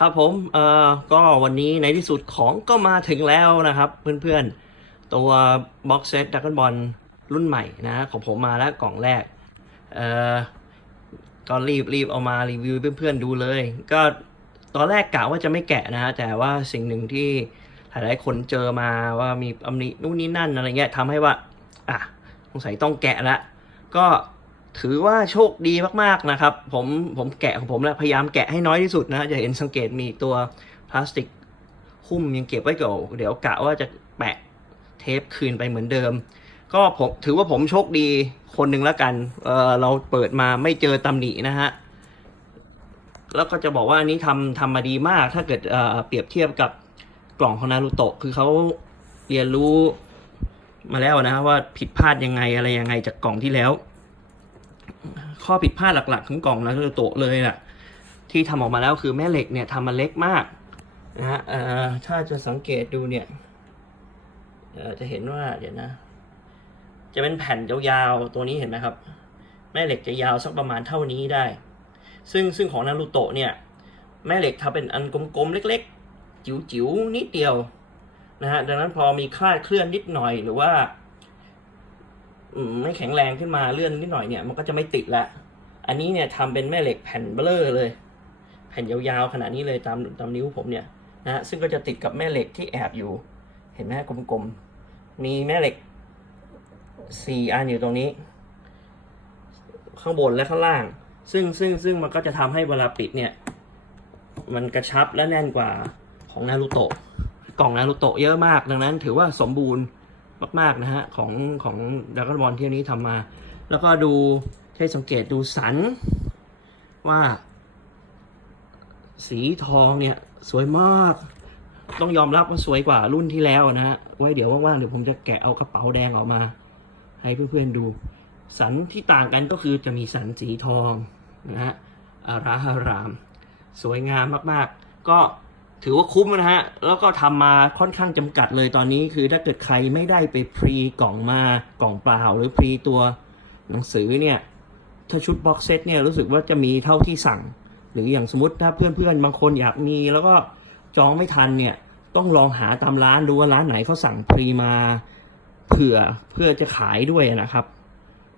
ครับผมเอ่อก็วันนี้ในที่สุดของก็มาถึงแล้วนะครับ เพื่อนๆ ตัวบ็อกเซตดักบอลรุ่นใหม่นะของผมมาแล้วกล่องแรกเอ่อก็รีบรีบเอามารีวิวเพื่อนๆดูเลย ก็ตอนแรกกะว่าจะไม่แกะนะฮะแต่ว่าสิ่งหนึ่งที่หลายๆคนเจอมาว่ามีอำนินู่นนี่นั่นอะไรเงี้ยทำให้ว่าอะสงสัยต้องแกะละก็ ถือว่าโชคดีมากๆนะครับ ผมผมแกะของผมแล้วพยายามแกะให้น้อยที่สุดนะจะเห็นสังเกตมีตัวพลาสติกหุ้มยังเก็บไว้ก่อนเดี๋ยวกะว่าจะแปะเทปคืนไปเหมือนเดิม ก็ผมถือว่าผมโชคดีคนหนึ่งแล้วกันเออเราเปิดมาไม่เจอตำหนินะฮะแล้วก็จะบอกว่าอันนี้ทำทำมาดีมากถ้าเกิดเเปรียบเทียบกับกล่องของนารูโตะคือเขาเรียนรู้มาแล้วนะว่าผิดพลาดยังไงอะไรยังไงจากกล่องที่แล้ว ข้อผิดพลาดหลัก ๆ ของกล่องนารูโตะเลยอะที่ทำออกมาแล้วคือแม่เหล็กเนี่ยทำมาเล็กมากนะฮะถ้าจะสังเกตดูเนี่ยจะเห็นว่าเดี๋ยวนะ จะเป็นแผ่นยาวๆตัวนี้เห็นไหมครับ แม่เหล็กจะยาวสักประมาณเท่านี้ได้ ซึ่งซึ่งของนารูโตะเนี่ย แม่เหล็กทำเป็นอันกลมๆเล็ก ๆ จิ๋วๆนิดเดียวนะฮะดังนั้นพอมีคลาดเคลื่อนนิดหน่อยหรือว่า ไม่แข็งแรงขึ้นมาเลื่อนนิดหน่อยเนี่ย มันก็จะไม่ติดละ อันนี้เนี่ยทำเป็นแม่เหล็กแผ่นเบลอเลย แผ่นยาวๆขนาดนี้เลยตามตามนิ้วผมเนี่ยนะซึ่งก็จะติดกับแม่เหล็กที่แอบอยู่ เห็นไหมกลมๆ มีแม่เหล็กสี่อันอยู่ตรงนี้ ข้างบนและข้างล่าง ซึ่งซึ่งซึ่งมันก็จะทำให้เวลาปิดเนี่ย มันกระชับและแน่นกว่าของนารูโตะกล่องนารูโตะเยอะมาก ดังนั้นถือว่าสมบูรณ์ มากๆนะฮะของของดากอนบอลที่อันนี้ทำมา แล้วก็ดูให้สังเกตดูสันว่า สีทองเนี่ย สวยมาก ต้องยอมรับว่าสวยกว่ารุ่นที่แล้วนะฮะไว้เดี๋ยวว่างๆเดี๋ยวผมจะแกะเอากระเป๋าแดงออกมา ให้เพื่อนๆดู สันที่ต่างกันก็คือจะมีสันสีทองนะฮะอาราฮาราม สวยงามมากๆ ก็ ถือว่าคุ้มนะฮะ แล้วก็ทำมาค่อนข้างจำกัดเลยตอนนี้ คือถ้าเกิดใครไม่ได้ไปพรีกล่องมากล่องเปล่าหรือพรีตัวหนังสือเนี่ยถ้าชุดบ็อกเซตเนี่ยรู้สึกว่าจะมีเท่าที่สั่ง หรืออย่างสมมติถ้าเพื่อนๆ บางคนอยากมีแล้วก็จองไม่ทันเนี่ยต้องลองหาตามร้านดูว่าร้านไหนเขาสั่งพรีมาเผื่อเพื่อจะขายด้วยนะครับ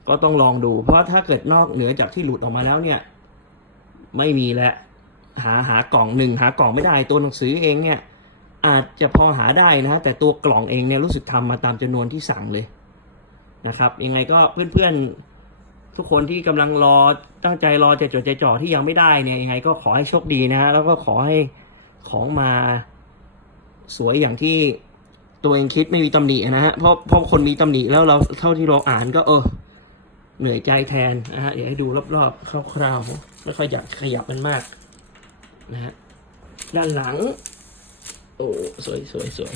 ก็ต้องลองดู เพราะถ้าเกิดนอกเหนือจากที่หลุดออกมาแล้วเนี่ย ไม่มีแล้ว หาหากล่องหนึ่งหากล่องไม่ได้ตัวหนังสือเองเนี่ย อาจจะพอหาได้นะ แต่ตัวกล่องเองเนี่ยรู้สึกทำมาตามจำนวนที่สั่งเลยนะครับ ยังไงก็เพื่อนๆทุกคนที่กำลังรอตั้งใจรอจะจดใจจ่อที่ยังไม่ได้เนี่ยยังไงก็ขอให้โชคดีนะฮะแล้วก็ขอให้ของมาสวยอย่างที่ตัวเองคิดไม่มีตำหนินะฮะเพราะเพราะคนมีตำหนิแล้วเราเท่าที่เราอ่านก็เออเหนื่อยใจแทนนะฮะเดี๋ยวให้ดูรอบๆคร่าวๆไม่ค่อยอยากขยับมันมาก นะฮะด้านหลัง โอ้สวยสวยสวย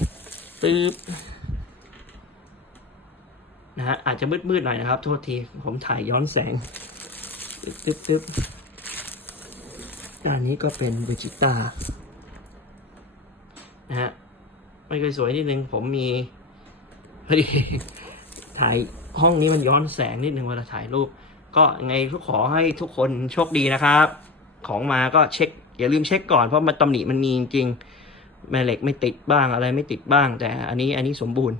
ตึ๊บนะฮะอาจจะมืดๆหน่อยนะครับ โทษที ผมถ่ายย้อนแสงตึ๊บตึ๊บตึ๊บด้านนี้ก็เป็นเวจิต้านะฮะไม่เคยสวยนิดนึง ผมมีพอดีถ่ายห้องนี้มันย้อนแสงนิดนึงเวลาถ่ายรูป ก็ยังไงก็ขอให้ทุกคนโชคดีนะครับ ของมาก็เช็ค อย่าลืมเช็คก่อนเพราะมันตำหนิมันมีจริงแม่เหล็กไม่ติดบ้างอะไรไม่ติดบ้าง แต่อันนี้อันนี้สมบูรณ์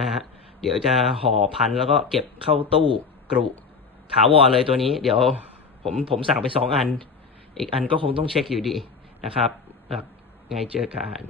นะฮะเดี๋ยวจะห่อพันแล้วก็เก็บเข้าตู้กรุถาวรเลยตัวนี้ เดี๋ยวผมผมสั่งไปสองอัน อีกอันก็คงต้องเช็คอยู่ดีนะครับแล้วไงเจอกัน